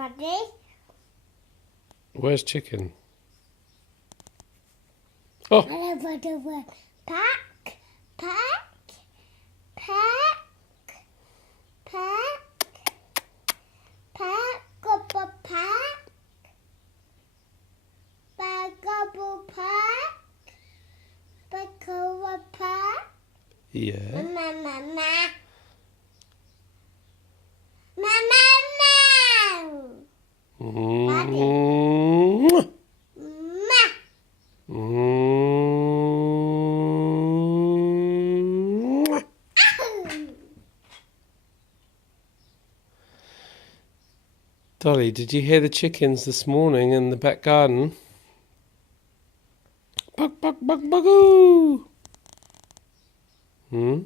Buddy. Where's chicken? Oh! Pack, pack, pack, pack, pack, gobble pack, gobble pack, gobble pack. Yeah. Mama. Mm-hmm. Dolly, did you hear the chickens this morning in the back garden? Bug, bug, bug, bugoo! Hmm?